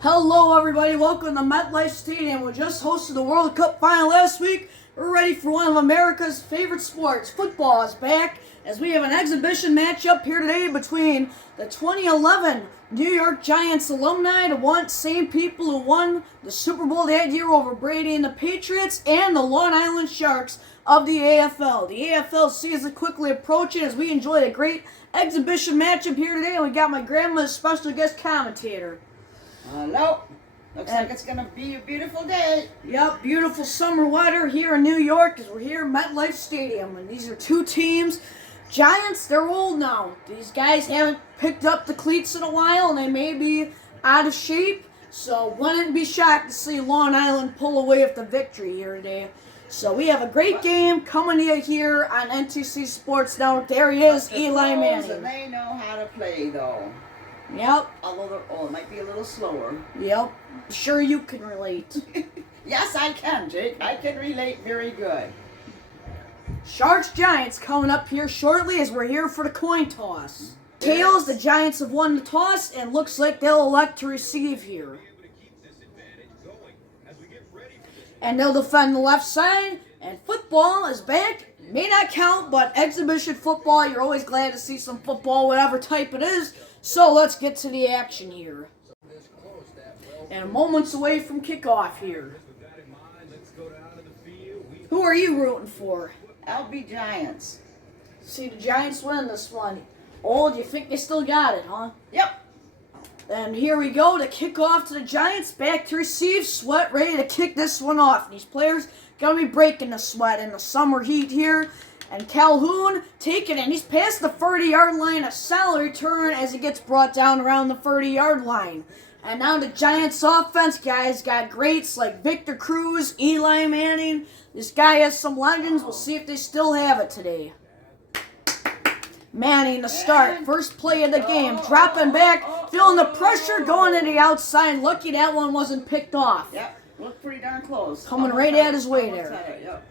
Hello, everybody. Welcome to MetLife Stadium. We just hosted the World Cup final last week. We're ready for one of America's favorite sports. Football is back as we have an exhibition matchup here today between the 2011 New York Giants alumni, the same people who won the Super Bowl that year over Brady and the Patriots, and the Long Island Sharks of the AFL. The AFL sees it quickly approaching as we enjoyed a great exhibition matchup here today, and we got my grandma's special guest commentator. Hello. Looks like it's going to be a beautiful day. Yep, beautiful summer weather here in New York as we're here at MetLife Stadium. And these are two teams. Giants, they're old now. These guys haven't picked up the cleats in a while and they may be out of shape. So wouldn't be shocked to see Long Island pull away with the victory here today. So we have a great game coming to you here on NTC Sports Now. There he is, Eli Manning. And they know how to play, though. Yep. Although it might be a little slower. Yep. Sure you can relate. Yes, I can, Jake. I can relate very good. Sharks Giants coming up here shortly as we're here for the coin toss. Tails, the Giants have won the toss and looks like they'll elect to receive here. And they'll defend the left side. And football is back. May not count, but exhibition football, you're always glad to see some football, whatever type it is. So let's get to the action here. And moments away from kickoff here. Who are you rooting for? I'll be Giants. See the Giants win this one. Oh, do you think they still got it, huh? Yep. And here we go to kick off to the Giants. Back to receive. Sweat ready to kick this one off. And these players going to be breaking the sweat in the summer heat here. And Calhoun taking it, and he's past the 30-yard line. A solid return as it gets brought down around the 30-yard line. And now the Giants offense, guys, got greats like Victor Cruz, Eli Manning. This guy has some legends. We'll see if they still have it today. Manning to start. First play of the game. Dropping back, feeling the pressure, going to the outside. Lucky that one wasn't picked off. Yep, looked pretty darn close. Coming right at his way there. Yep.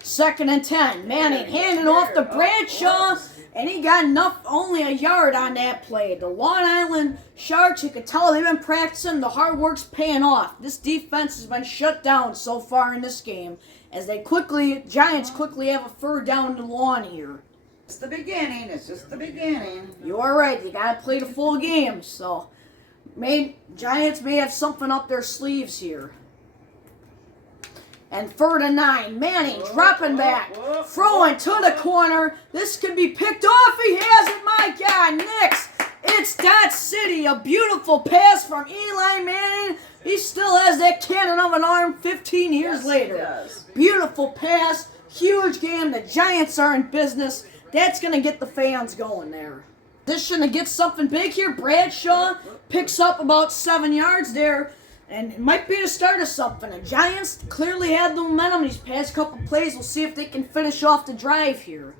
2nd and 10. Manning handing off to Bradshaw, and he got only a yard on that play. The Long Island Sharks, you can tell they've been practicing. The hard work's paying off. This defense has been shut down so far in this game as Giants quickly have a 3rd down and long here. It's the beginning. It's just the beginning. You are right. You got to play the full game. So Giants may have something up their sleeves here. And 3rd and 9. Manning dropping back. Throwing to the corner. This could be picked off. He has it. My God, Knicks. It's Dot City. A beautiful pass from Eli Manning. He still has that cannon of an arm 15 years later. He does. Beautiful pass. Huge game. The Giants are in business. That's going to get the fans going there. Position to get something big here. Bradshaw picks up about 7 yards there. And it might be the start of something. The Giants clearly had the momentum these past couple plays. We'll see if they can finish off the drive here.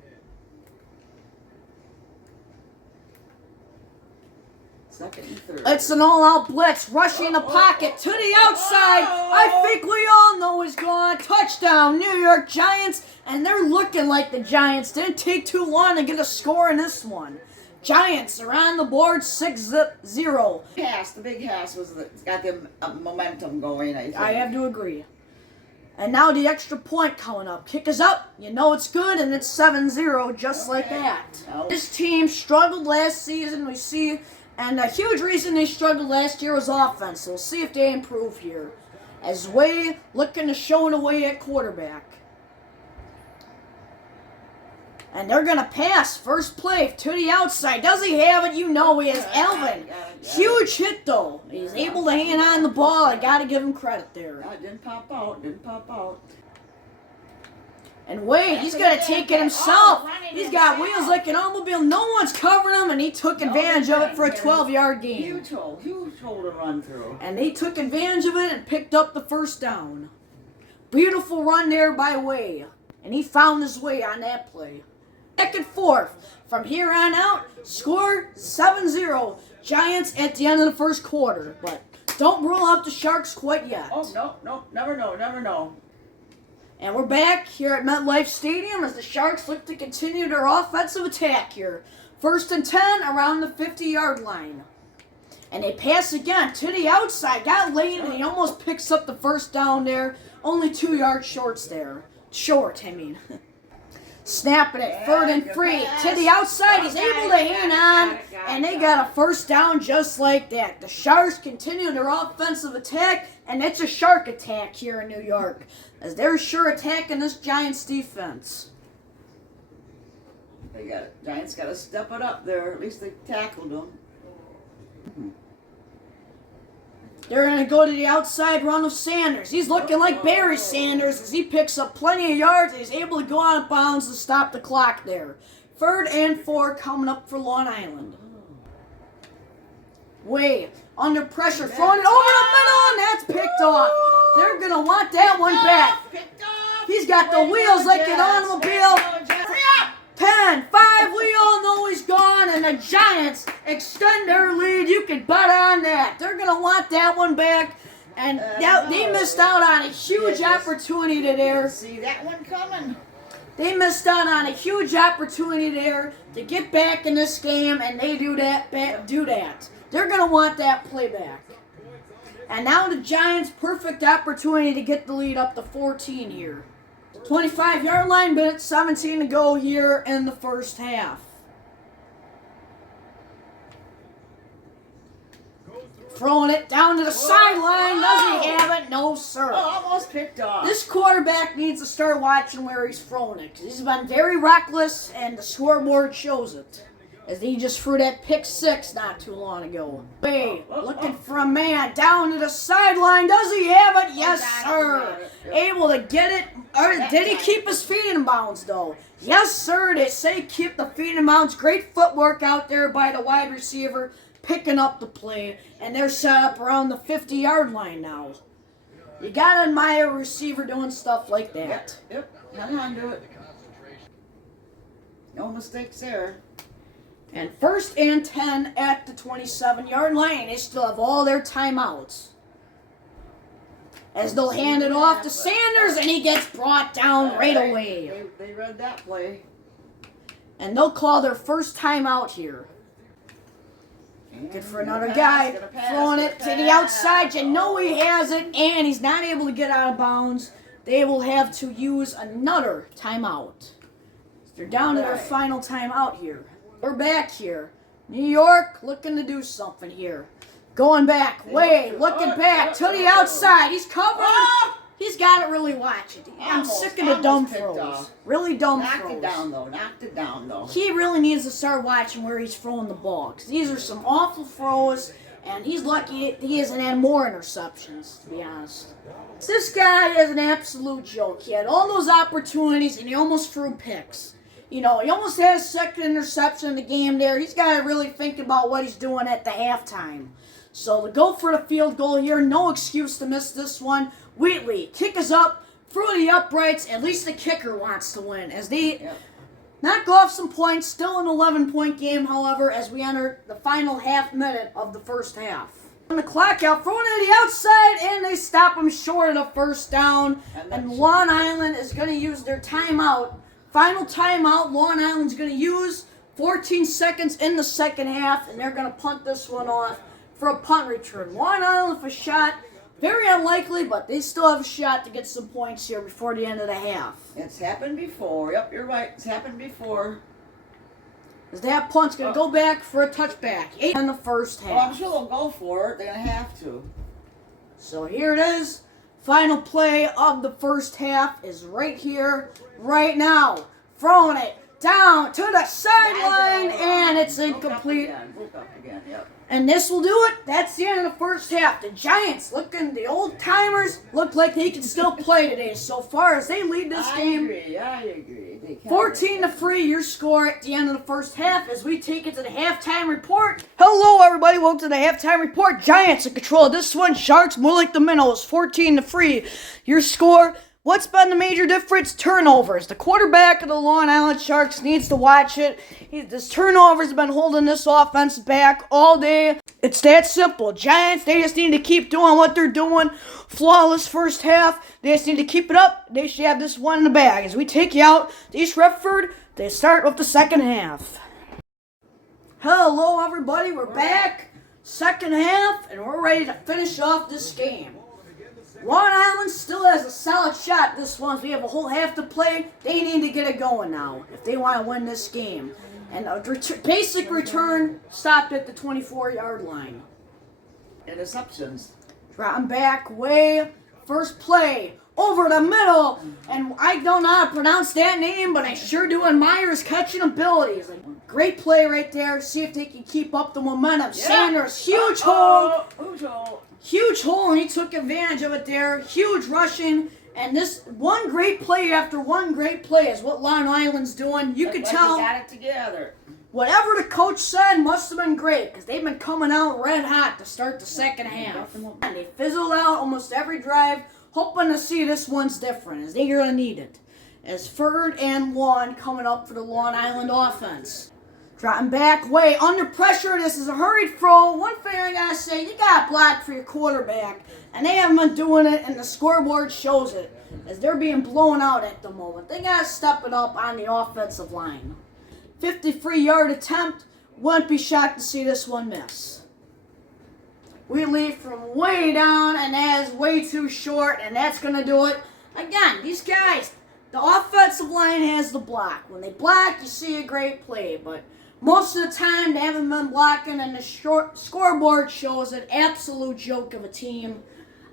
2nd and 3rd. It's an all-out blitz. Rushing the pocket to the outside. I think we all know he's gone. Touchdown, New York Giants. And they're looking like the Giants. Didn't take too long to get a score in this one. Giants are on the board 6-0. The big pass got the momentum going, I think. I have to agree. And now the extra point coming up. Kick is up. You know it's good, and it's 7-0 just like that. Oh. This team struggled last season, we see, and a huge reason they struggled last year was offense. So we'll see if they improve here. As Way looking to show it away at quarterback. And they're going to pass. First play to the outside. Does he have it? You know he has. Elvin. Huge hit, though. He's able to hang on the ball. I got to give him credit there. It didn't pop out. And Wade, he's going to take it himself. He's got wheels like an automobile. No one's covering him, and he took advantage of it for a 12-yard gain. Huge hole to run through. And they took advantage of it and picked up the 1st down. Beautiful run there by Way. And he found his way on that play. 2nd, 4th. From here on out, score 7-0. Giants at the end of the 1st quarter. But don't rule out the Sharks quite yet. Oh, no. Never know. And we're back here at MetLife Stadium as the Sharks look to continue their offensive attack here. 1st and 10 around the 50-yard line. And they pass again to the outside. Got late and he almost picks up the first down there. Only 2 yards short there. Short, I mean. Snapping it, 3rd and 3. To the outside, he's able to hang on. And they got a first down just like that. The Sharks continue their offensive attack. And it's a shark attack here in New York. As they're sure attacking this Giants defense. Giants got to step it up there. At least they tackled them. They're going to go to the outside run of Sanders. He's looking like Barry Sanders as he picks up plenty of yards and he's able to go out of bounds to stop the clock there. 3rd and 4 coming up for Long Island. Way under pressure, throwing it over the middle, and that's picked off. They're going to want that one back. He's got the wheels like an automobile. 10, 5, we all know he's gone, and the Giants extend their lead. You can bet on that. They're going to want that one back, and they missed out on a huge opportunity there. See that one coming. They missed out on a huge opportunity there to get back in this game, and they do that. They're going to want that play back. And now the Giants' perfect opportunity to get the lead up to 14 here. 25-yard line, but it's 17 to go here in the first half. Throwing it down to the sideline. Does he have it? No, sir. Almost picked off. This quarterback needs to start watching where he's throwing it. He's been very reckless, and the scoreboard shows it. As he just threw that pick 6 not too long ago. Looking for a man down to the sideline. Does he have it? Yes, sir. Able to get it. Or did he keep his feet in bounds, though? Yes, sir. They say keep the feet in bounds. Great footwork out there by the wide receiver, picking up the play. And they're set up around the 50-yard line now. You got to admire a receiver doing stuff like that. Yep. Hang on to it. No mistakes there. And 1st and 10 at the 27-yard line. They still have all their timeouts. As they'll hand it off to Sanders, and he gets brought down right away. They read that play. And they'll call their first timeout here. Good for another guy. Throwing it to the outside. You know he has it, and he's not able to get out of bounds. They will have to use another timeout. They're down to their final timeout here. We're back here. New York looking to do something here. Going back, looking back to the outside. He's covering. He's got to really watch it. I'm sick of the dumb throws. Really dumb throws. Knocked it down, though. He really needs to start watching where he's throwing the ball. Because these are some awful throws, and he's lucky he hasn't had more interceptions, to be honest. This guy is an absolute joke. He had all those opportunities, and he almost threw picks. You know, he almost had a second interception in the game there. He's got to really think about what he's doing at the halftime. So to go for the field goal here, no excuse to miss this one. Wheatley, kick is up, through the uprights. At least the kicker wants to win. As they knock off some points, still an 11-point game, however, as we enter the final half minute of the first half. On the clock out, throwing it to the outside, and they stop him short of the first down. And Long Island is going to use their timeout. Final timeout, Long Island's going to use 14 seconds in the second half, and they're going to punt this one off for a punt return. Long Island with a shot, very unlikely, but they still have a shot to get some points here before the end of the half. It's happened before. Yep, you're right. It's happened before. As that punt's going to go back for a touchback. 8 in the first half. Well, I'm sure they'll go for it. They're going to have to. So here it is. Final play of the first half is right here, right now. Throwing it down to the sideline, and it's incomplete. Look up again. Yep. And this will do it. That's the end of the first half. The Giants the old-timers, look like they can still play today. So far as they lead this game. I agree. 14-3, your score at the end of the first half as we take it to the halftime report. Hello, everybody. Welcome to the halftime report. Giants in control of this one. Sharks more like the minnows, 14-3. Your score. What's been the major difference? Turnovers. The quarterback of the Long Island Sharks needs to watch it. This turnovers have been holding this offense back all day. It's that simple. Giants, they just need to keep doing what they're doing. Flawless first half. They just need to keep it up. They should have this one in the bag. As we take you out to East Redford, they start with the second half. Hello, everybody. We're back. second half, and we're ready to finish off this game. Long Island still has a solid shot this one. We have a whole half to play. They need to get it going now if they want to win this game. And a basic return stopped at the 24-yard line. Interceptions. Dropping back way. First play. Over the middle. And I don't know how to pronounce that name, but I sure do admire his catching abilities. Great play right there. See if they can keep up the momentum. Yeah. Sanders, huge hole. Huge hole. Huge hole, and he took advantage of it there. Huge rushing. And this one great play after one great play is what Long Island's doing. You can tell. They got it together. Whatever the coach said must have been great because they've been coming out red hot to start the second half. And they fizzled out almost every drive, hoping to see this one's different as they're going to need it. As 3rd and 1 coming up for the Long Island offense. Dropping back way under pressure. This is a hurried throw. One thing I got to say, you got to block for your quarterback. And they haven't been doing it, and the scoreboard shows it as they're being blown out at the moment. They got to step it up on the offensive line. 53-yard attempt. Wouldn't be shocked to see this one miss. We lead from way down, and that is way too short, and that's going to do it. Again, these guys, the offensive line has the block. When they block, you see a great play, but most of the time they haven't been blocking, and the scoreboard shows an absolute joke of a team.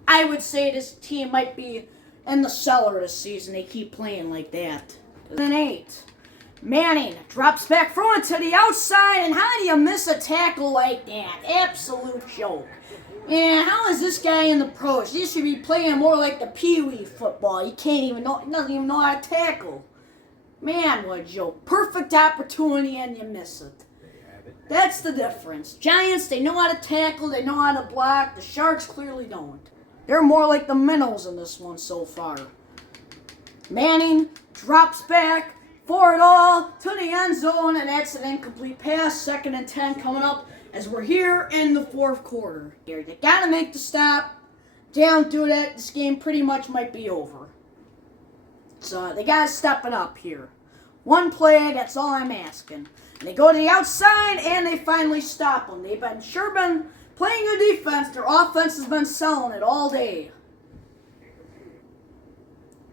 I would say this team might be in the cellar this season. They keep playing like that. 8. Manning drops back, throwing it to the outside, and how do you miss a tackle like that? Absolute joke. And how is this guy in the pros? He should be playing more like the Pee-wee football. He doesn't even know how to tackle. Man, what a joke. Perfect opportunity and you miss it. That's the difference. Giants, they know how to tackle, they know how to block. The Sharks clearly don't. They're more like the minnows in this one so far. Manning drops back for it all to the end zone, and that's an incomplete pass. 2nd and 10 coming up as we're here in the 4th quarter. Here, they got to make the stop. They don't do that, this game pretty much might be over. So they got to step it up here. One play, that's all I'm asking. And they go to the outside, and they finally stop them. They've been playing good defense. Their offense has been selling it all day.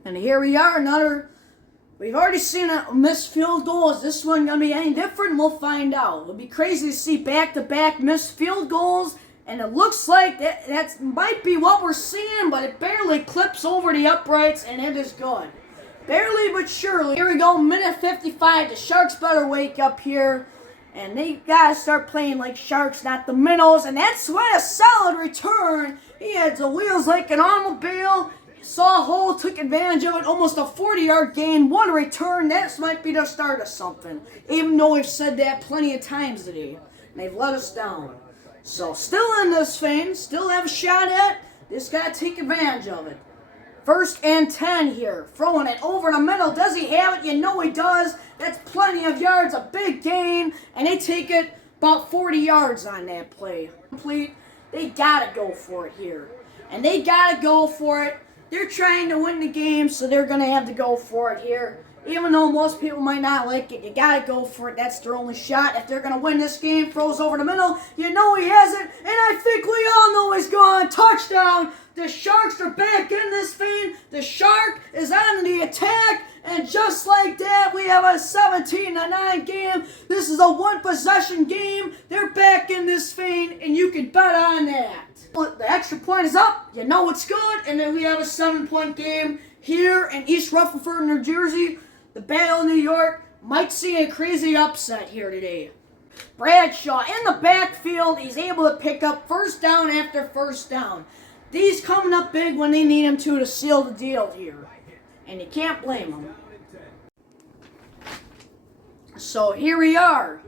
And here we are, we've already seen a missed field goal. Is this one going to be any different? We'll find out. It'll be crazy to see back-to-back missed field goals. And it looks like that might be what we're seeing, but it barely clips over the uprights, and it is good. Barely but surely. Here we go, minute 55. The Sharks better wake up here. And they got to start playing like Sharks, not the minnows. And that's what a solid return. He had the wheels like an automobile. Saw a hole, took advantage of it. Almost a 40-yard gain. What a return. That might be the start of something. Even though we've said that plenty of times today. And they've let us down. So still in this thing. Still have a shot at it. Just got to take advantage of it. 1st and 10 here. Throwing it over the middle. Does he have it? You know he does. That's plenty of yards. A big gain. And they take it about 40 yards on that play. Complete. They got to go for it here. And they got to go for it. They're trying to win the game, so they're going to have to go for it here. Even though most people might not like it, you got to go for it. That's their only shot. If they're going to win this game, throws over the middle. You know he has it, and I think we all know he's gone. Touchdown. The Sharks are back in this thing. The Shark is on the attack, and just like that, we have a 17-9 game. This is a one-possession game. They're back in this thing, and you can bet on that. The extra point is up. You know it's good, and then we have a 7-point game here in East Rutherford, New Jersey. The Battle of New York might see a crazy upset here today. Bradshaw in the backfield. He's able to pick up first down after first down. These coming up big when they need him to seal the deal here. And you can't blame them. So here we are.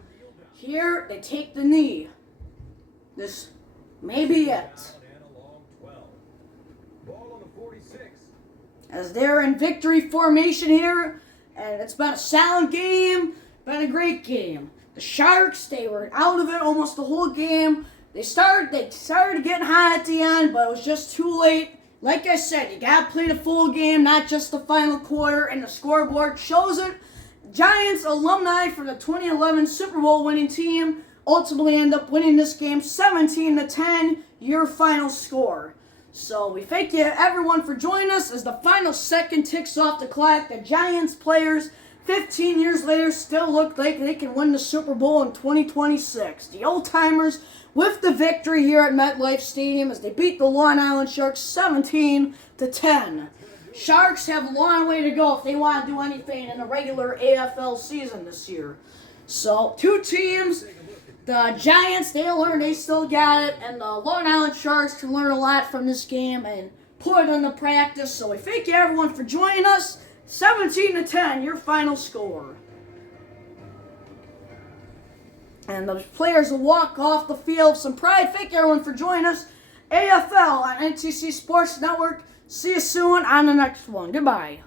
Here they take the knee. This may be it. As they're in victory formation here. And it's been a sound game. Been a great game. The Sharks, they were out of it almost the whole game. They started getting hot at the end, but it was just too late. Like I said, you got to play the full game, not just the final quarter, and the scoreboard shows it. Giants alumni for the 2011 Super Bowl winning team ultimately end up winning this game 17-10, your final score. So we thank you everyone for joining us as the final second ticks off the clock. The Giants players, 15 years later, still look like they can win the Super Bowl in 2026. The old-timers with the victory here at MetLife Stadium as they beat the Long Island Sharks 17-10. Sharks have a long way to go if they want to do anything in the regular AFL season this year. So, two teams. The Giants, they learn they still got it, and the Long Island Sharks can learn a lot from this game and put it into practice. So we thank you everyone for joining us. 17-10, your final score. And the players will walk off the field with some pride. Thank you everyone for joining us. AFL on NTC Sports Network. See you soon on the next one. Goodbye.